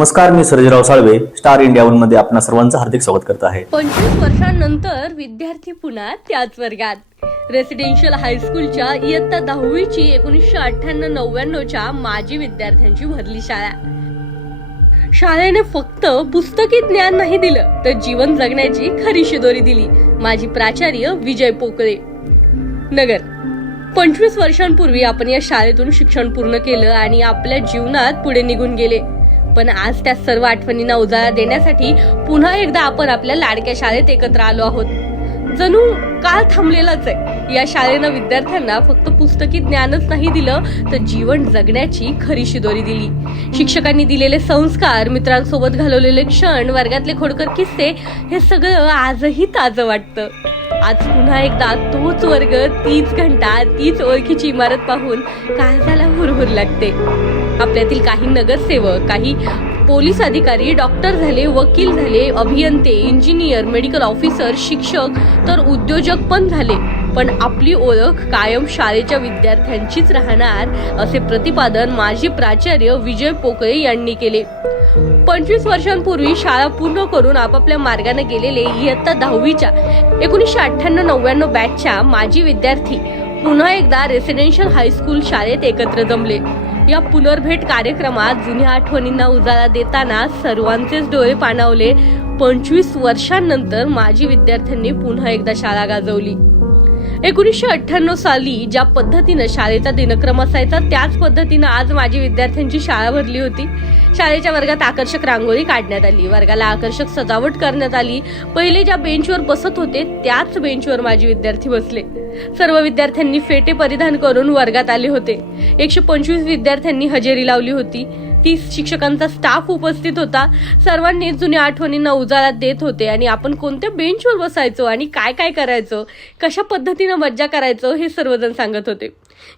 नमस्कार मी Sarjerao Salve star India वनमध्ये आपणा सर्वांचं हार्दिक स्वागत करत आहे. पंचवीस वर्षांनंतर विद्यार्थी पुन्हा त्याच वर्गात. रेसिडेन्शियल हायस्कूलच्या इयत्ता दहावीची एकोणीसशे अठ्ठ्याण्णव नव्याण्णवच्या माजी विद्यार्थ्यांची भरली शाळा. शाळेने फक्त पुस्तकी ज्ञान नाही दिलं तर जीवन जगण्याची खरी शिदोरी दिली माझी प्राचार्य विजय पोकळे. नगर. पंचवीस वर्षांपूर्वी आपण या शाळेतून शिक्षण पूर्ण केलं आणि आपल्या जीवनात पुढे निघून गेले. पण आज त्या सर्व आठवणींना उजाळा देण्यासाठी पुन्हा एकदा आपण आपल्या लाडक्या शाळेत एकत्र आलो आहोत. जणू काळ थांबलेलाच आहे. या शाळेनं विद्यार्थ्यांना फक्त पुस्तकी ज्ञानच नाही दिलं तर जीवन जगण्याची खरी शिदोरी दिली. शिक्षकांनी दिलेले संस्कार मित्रांसोबत घालवलेले क्षण वर्गातले खोडकर किस्से हे सगळं आजही ताजं वाटतं. आज पुन्हा एकदा तोच वर्ग तीच घंटा तीच ओळखीची इमारत पाहून काळजाला हुरहुर लागते. आपल्यातील काही नगरसेवक काही पोलीस अधिकारी डॉक्टर झाले वकील झाले अभियंते इंजिनियर मेडिकल ऑफिसर शिक्षक तर उद्योजक पण झाले. पण आपली ओळख कायम शाळेच्या विद्यार्थ्यांचीच राहणार असे प्रतिपादन माजी प्राचार्य विजय पोकळे यांनी केले. पंचवीस वर्षांपूर्वी शाळा पूर्ण करून आपापल्या मार्गाने गेलेले इयत्ता दहावीच्या एकोणीसशे अठ्ठ्याण्णव नव्याण्णव बॅचच्या माजी विद्यार्थी पुन्हा एकदा रेसिडेन्शियल हायस्कूल शाळेत एकत्र जमले. या पुनर्भेट कार्यक्रमात जुन्या आठवणींना उजाळा देताना सर्वांचेच डोळे पाणावले. पंचवीस वर्षांनंतर माजी विद्यार्थ्यांनी पुन्हा एकदा शाळा गाजवली. एकोणीसशे अठ्ठ्याण्णव साली ज्या पद्धतीनं शाळेचा दिनक्रम असायचा त्याच पद्धतीनं आज माझी विद्यार्थ्यांची शाळा भरली होती. शाळेच्या वर्गात आकर्षक रांगोळी काढण्यात आली. वर्गाला आकर्षक सजावट करण्यात आली. पहिले ज्या बेंचवर बसत होते त्याच बेंचवर माझे विद्यार्थी बसले. सर्व विद्यार्थ्यांनी फेटे परिधान करून वर्गात आले होते. एकशे पंचवीस विद्यार्थ्यांनी हजेरी लावली होती. तीस शिक्षकांचा स्टाफ उपस्थित होता. सर्वांनी जुन्या आठवणींना उजाळा देत होते. आणि आपण कोणत्या बेंचवर बसायचो आणि काय काय करायचो? कशा पद्धतीनं मज्जा करायचो? हे सर्वजण सांगत होते.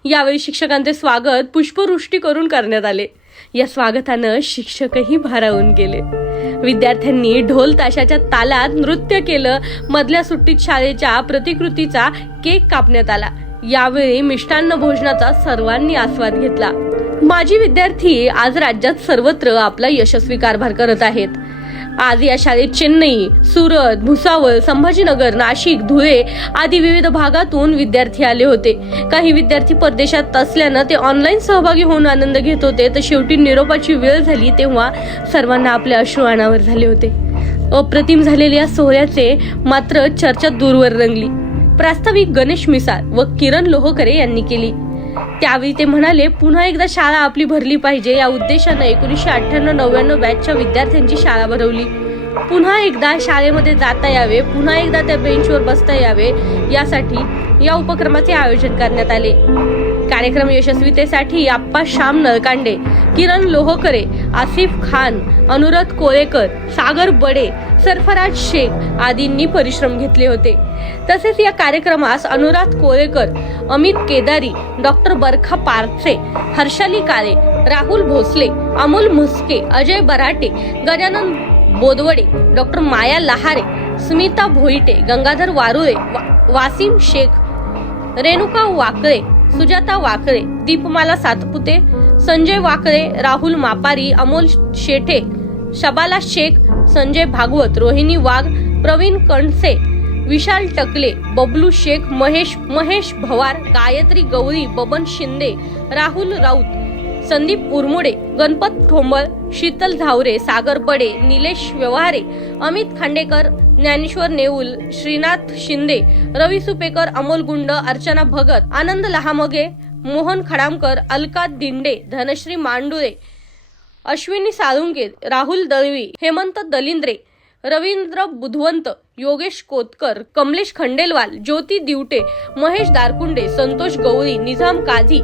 यावेळी शिक्षकांचे स्वागत पुष्पवृष्टी करून करण्यात आले. या स्वागतानं शिक्षकही भारावून गेले. विद्यार्थ्यांनी ढोल ताशाच्या तालात नृत्य केलं. मधल्या सुट्टीत शाळेच्या प्रतिकृतीचा केक कापण्यात आला. यावेळी मिष्टान्न भोजनाचा सर्वांनी आस्वाद घेतला. माजी विद्यार्थी आज राज्यात सर्वत्र आपला यशस्वी कारभार करत आहेत. आज या शाळेत चेन्नई सुरत भुसावळ संभाजीनगर नाशिक धुळे आदी विविध भागातून विद्यार्थी आले होते. काही विद्यार्थी परदेशात असल्यानं ते ऑनलाईन सहभागी होऊन आनंद घेत होते. तर शेवटी निरोपाची वेळ झाली तेव्हा सर्वांना आपले अश्रू अनावर झाले होते. अप्रतिम झालेल्या सोहळ्याचे मात्र चर्चा दूरवर रंगली. प्रास्ताविक गणेश मिसाळ व किरण लोहकरे यांनी केली. त्यावेळी ते म्हणाले पुन्हा एकदा शाळा आपली भरली पाहिजे. या उद्देशानं एकोणीसशे अठ्ठ्याण्णव नव्याण्णव बॅचच्या विद्यार्थ्यांची शाळा भरवली. पुन्हा एकदा शाळेमध्ये जाता यावे. पुन्हा एकदा त्या बेंचवर बसता यावे. यासाठी या उपक्रमाचे आयोजन करण्यात आले. कार्यक्रम यशस्वीतेसाठी आप्पा श्याम नळकांडे किरण लोहकरे आसिफ खान अनुराध कोळेकर सागर बडे सरफराज शेख आदींनी परिश्रम घेतले होते. तसेच या कार्यक्रमास अनुराध कोळेकर अमित केदारी डॉक्टर बरखा पारसे हर्षाली काळे राहुल भोसले अमोल मुस्के अजय बराटे गजानन बोदवडे डॉक्टर माया लहारे स्मिता भोईटे गंगाधर वारुळे वा- वासिम शेख रेणुका वाकळे सुजाता वाकरे दीपमाला सातपुते संजय वाकरे राहुल मापारी अमोल शेठे शबाला शेख संजय भागवत रोहिणी वाघ प्रवीण कणसे विशाल टकले बबलू शेख महेश महेश भवार गायत्री गौरी बबन शिंदे राहुल राऊत संदीप उरमुडे गणपत ठोंबळ शीतल झावरे सागर बडे निलेश व्यवहारे अमित खांडेकर ज्ञानेश्वर नेऊल श्रीनाथ शिंदे रवी सुपेकर अमोल गुंड अर्चना भगत आनंद लहामगे मोहन खडामकर अलका दिंडे धनश्री मांडुळे अश्विनी साळुंके राहुल दळवी हेमंत दलिंद्रे रवींद्र बुधवंत योगेश कोतकर कमलेश खंडेलवाल ज्योती दिवटे महेश दारकुंडे संतोष गवळी निझाम काझी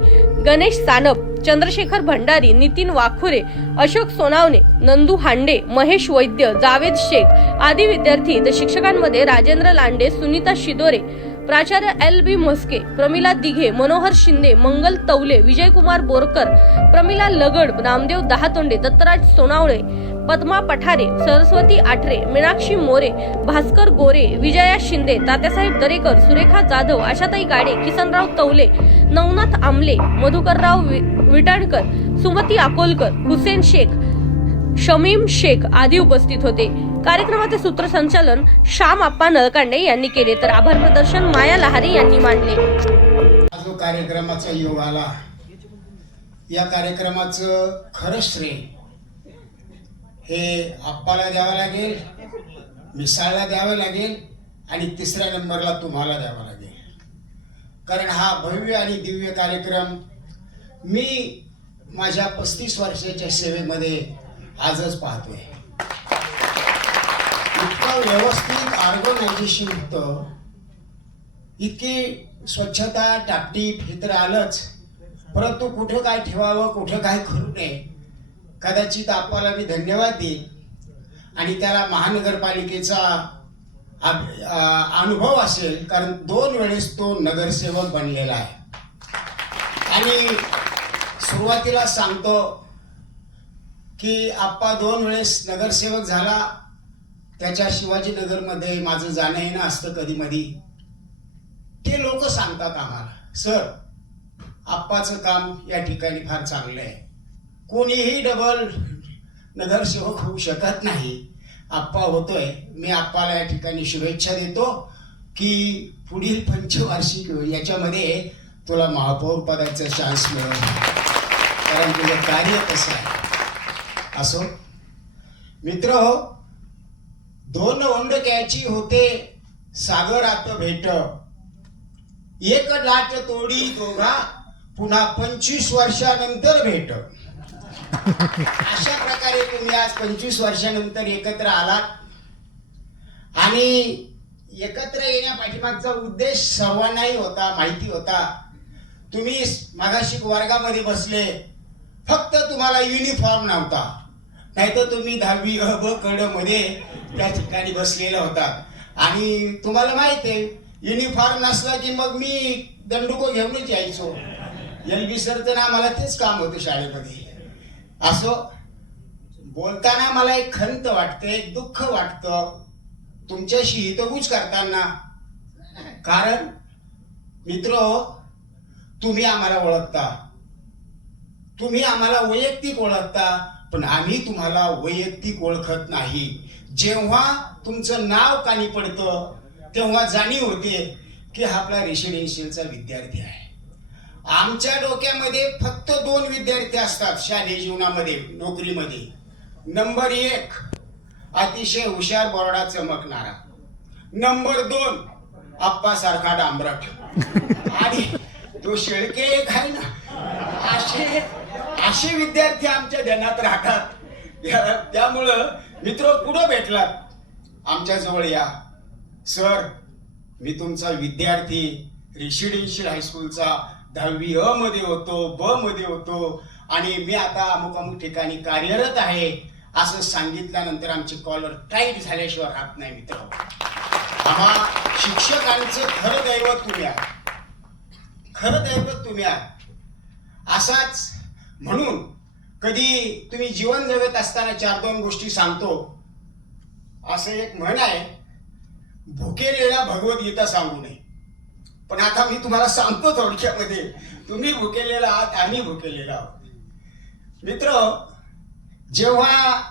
गणेश सानप चंद्रशेखर भंडारी नितीन वाखुरे अशोक सोनावणे नंदू हांडे महेश वैद्य जावेद शेख आदी विद्यार्थी तर शिक्षकांमध्ये राजेंद्र लांडे सुनीता शिदोरे प्राचार्य एल बी म्हस्के प्रमिला दिघे मनोहर शिंदे मंगल तवले विजयकुमार बोरकर प्रमिला लगड नामदेव दहातोंडे दत्तराज सोनावळे पद्मा पठारे सरस्वती आठरे मीनाक्षी मोरे भास्कर गोरे विजया शिंदे तात्यासाहेब दरेकर सुरेखा जाधव आशाताई गाडे किसनराव तवले नवनाथ आमले मधुकरराव वि- विटाणकर सुमती अकोलकर हुसेन शेख शमीम शेख आदी उपस्थित होते. कार्यक्रमाचे सूत्रसंचालन श्याम आप्पा नळकांडे यांनी केले. तर आभार प्रदर्शन माया लहारे यांनी मांडले. कार्यक्रमाचा योग आला या कार्यक्रमाचं खरं श्रेय हे आप्पाला द्यावं लागेल मिसाळला द्यावं लागेल आणि तिसऱ्या नंबरला तुम्हाला द्यावा लागेल. कारण हा भव्य आणि दिव्य कार्यक्रम मी माझ्या पस्तीस वर्षाच्या सेवेमध्ये आजच पाहतोय. इतकं व्यवस्थित ऑर्गनायझेशन होतं. इतकी स्वच्छता टापटीप हे तर आलंच. परंतु कुठं काय ठेवावं कुठं काय करू नये कदाचित आपल्याला मी धन्यवाद देईन. आणि त्याला महानगरपालिकेचा अनुभव असेल कारण दोन वेळेस तो नगरसेवक बनलेला आहे. आणि सुरुवातीला सांगतो की आप्पा दोन वेळेस नगरसेवक झाला. त्याच्या शिवाजीनगरमध्ये माझं जाणं येणं असतं कधी मधी ते लोक सांगतात आम्हाला सर आप्पाचं काम या ठिकाणी फार चांगलं आहे. कोणीही डबल नगरसेवक होऊ शकत नाही. आप्पा होतोय. मी आप्पाला या ठिकाणी शुभेच्छा देतो की पुढील पंचवार्षिक याच्यामध्ये तुला महापौर पदाचा चान्स मिळेल. कारण तुझं कार्य कसं आहे? असो. मित्र हो दोन ओंडक्याची होते सागरात भेट. एक लाट तोडी दोघा पुन्हा पंचवीस वर्षानंतर भेट. अशा प्रकारे तुम्ही आज पंचवीस वर्षानंतर एकत्र आलात. आणि एकत्र येण्या पाठीमागचा उद्देश सर्वांनाही होता माहिती होता. तुम्ही मागाशी वर्गामध्ये बसले फक्त तुम्हाला युनिफॉर्म नव्हता. नाहीतर तुम्ही दहावी अ ब कडमध्ये त्या ठिकाणी बसलेला होता. आणि तुम्हाला माहीत आहे युनिफॉर्म नसला की मग मी दंडुको घेऊनच यायचो. एल. बी. सरचं ना मला तेच काम होतं शाळेमध्ये. असं बोलताना मला एक खंत वाटते एक दुःख वाटतं. तुमच्याशी हितगुज करताना. कारण मित्र तुम्ही आम्हाला ओळखता. तुम्ही आम्हाला वैयक्तिक ओळखता पण आम्ही तुम्हाला वैयक्तिक ओळखत नाही. जेव्हा तुमचं नाव कानी पडतं तेव्हा जाणीव होते की हा आपला रेसिडेन्शियलचा विद्यार्थी आहे. आमच्या डोक्यामध्ये फक्त दोन विद्यार्थी असतात शालेय जीवनामध्ये नोकरीमध्ये. नंबर एक अतिशय हुशार बोर्डा चमकणारा. नंबर दोन आप्पासारखा डांबरट. आणि तो शेळके एक आहे ना असे असे विद्यार्थी आमच्या ध्यानात राहतात. या- त्यामुळं मित्र पुढं भेटला आमच्या जवळ या. सर मी तुमचा विद्यार्थी रेसिडेन्शियल हायस्कूलचा दहावी अ मध्ये होतो ब मध्ये होतो. आणि मी आता अमुक अमुक ठिकाणी कार्यरत आहे असं सांगितल्यानंतर आमचे कॉलर टाईट झाल्याशिवाय राहत नाही मित्र. आम्हा शिक्षकांचं खरं दैवत तुम्ही आहात. खरं दैवत तुम्ही आहात. असाच म्हणून कधी तुम्ही जीवन जगत असताना चार दोन गोष्टी सांगतो. असं एक म्हण आहे भुकेलेला भगवद्गीता सांगू नये. पण आता मी तुम्हाला सांगतो थोडक्यामध्ये. तुम्ही भुकेलेला आहात आम्ही भुकेलेला आहोत. मित्र जेव्हा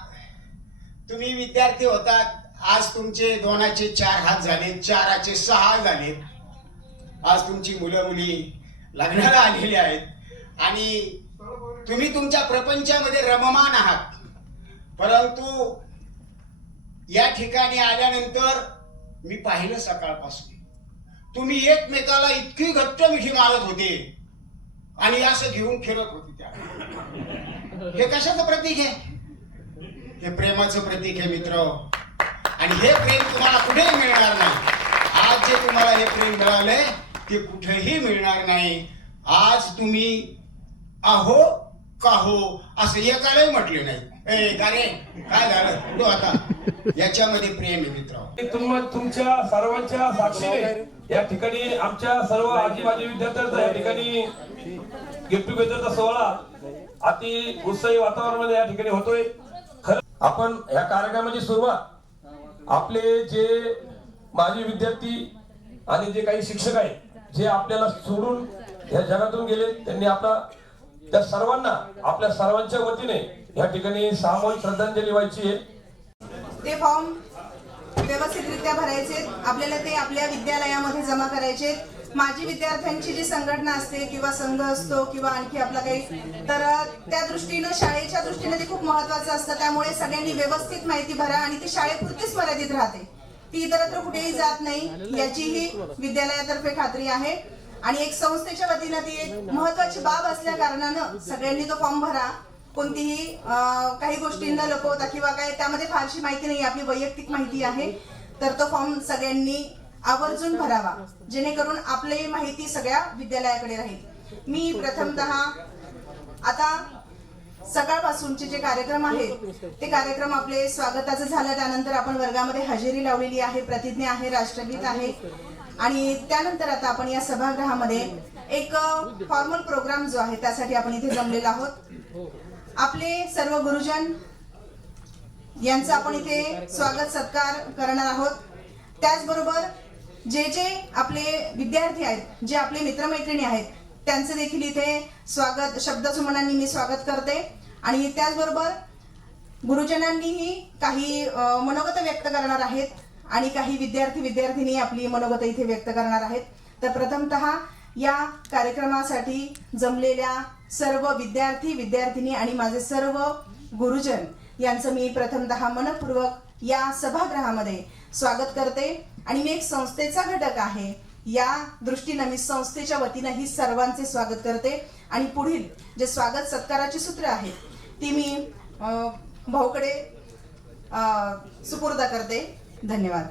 तुम्ही विद्यार्थी होतात आज तुमचे दोनाचे चार हात झाले चाराचे सहा झाले आज तुमची मुलं मुली लग्नाला आलेली आहेत. आणि तुम्ही तुमच्या प्रपंचामध्ये रममान आहात. परंतु या ठिकाणी आल्यानंतर मी पाहिलं सकाळपासून. तुम्ही एकमेकाला इतकी घट्ट मिठी मारत होते. आणि असं घेऊन फिरत होते त्या. हे कशाचं प्रतीक आहे? हे प्रेमाचं प्रतीक आहे मित्र. आणि हे प्रेम तुम्हाला कुठेही मिळणार नाही. आज जे तुम्हाला हे प्रेम मिळालंय ते कुठेही मिळणार नाही. आज तुम्ही अहो काहो असं एकालाही म्हटले नाही. ए का रे? काय झालं? कुठं आता. याच्यामध्ये प्रेम आहे मित्र. तुम तुमच्या सर्वांच्या साक्षीने. या ठिकाणी आमच्या सर्व आजी माजी विद्यार्थ्यांचा या ठिकाणी गेट टुगेदरचा सोहळा अति उत्साही वातावरणामध्ये या ठिकाणी होतोय. आपण या कार्यक्रमाची सुरुवात आपले जे माजी विद्यार्थी आणि जे काही शिक्षक आहेत जे आपल्याला सोडून या जगातून गेले त्यांनी आपला त्या सर्वांना आपल्या सर्वांच्या वतीने या ठिकाणी सामूहिक श्रद्धांजली व्हायची आहे. ते फॉर्म व्यवस्थितरित्या भरायचे आपल्याला ते आपल्या विद्यालयामध्ये जमा करायचे माजी विद्यार्थ्यांची जी संघटना असते किंवा संघ असतो किंवा आणखी आपला काही तर त्या दृष्टीनं शाळेच्या दृष्टीनं ते खूप महत्वाचं असतं. त्यामुळे सगळ्यांनी व्यवस्थित माहिती भरा आणि ती शाळेपुरतीच मर्यादित राहते. ती इतरत्र कुठेही जात नाही. याचीही विद्यालयातर्फे खात्री आहे. आणि एक संस्थेच्या वतीनं ती एक महत्वाची बाब असल्या कारणानं सगळ्यांनी तो फॉर्म भरा. कोणतीही काही गोष्टींना लपवता किंवा काय त्यामध्ये फारशी माहिती नाही आपली वैयक्तिक माहिती आहे. तर तो फॉर्म सगळ्यांनी आवर्जून भरावा जेणेकरून आपली माहिती सगळ्या विद्यालयाकडे राहील. मी प्रथमतः आता सकाळपासूनचे जे कार्यक्रम आहेत ते कार्यक्रम आपले स्वागताचं झालं. त्यानंतर आपण वर्गामध्ये हजेरी लावलेली आहे प्रतिज्ञा आहे राष्ट्रगीत आहे. आणि त्यानंतर आता आपण या सभागृहामध्ये एक फॉर्मल प्रोग्राम जो आहे त्यासाठी आपण इथे जमलेला आहोत. आपले सर्व गुरुजन यांचं आपण इथे स्वागत सत्कार करणार आहोत. त्याचबरोबर जे जे आपले विद्यार्थी आहेत जे आपले मित्रमैत्रिणी आहेत त्यांचं देखील इथे स्वागत शब्दसुमनांनी मी स्वागत करते. आणि त्याचबरोबर गुरुजनांनीही काही मनोगत व्यक्त करणार आहेत आणि काही विद्यार्थी विद्यार्थिनी आपली मनोगत इथे व्यक्त करणार आहेत. तर प्रथमतः या कार्यक्रमासाठी जमलेल्या सर्व विद्यार्थी विद्यार्थिनी आणि माझे सर्व गुरुजन यांचं मी प्रथमतः मनपूर्वक या सभागृहामध्ये स्वागत करते. आणि मी एक संस्थेचा घटक आहे. या दृष्टीनं मी संस्थेच्या वतीनं ही सर्वांचे स्वागत करते. आणि पुढील जे स्वागत सत्काराची सूत्र आहेत ती मी भाऊकडे सुपूर्द करते. धन्यवाद.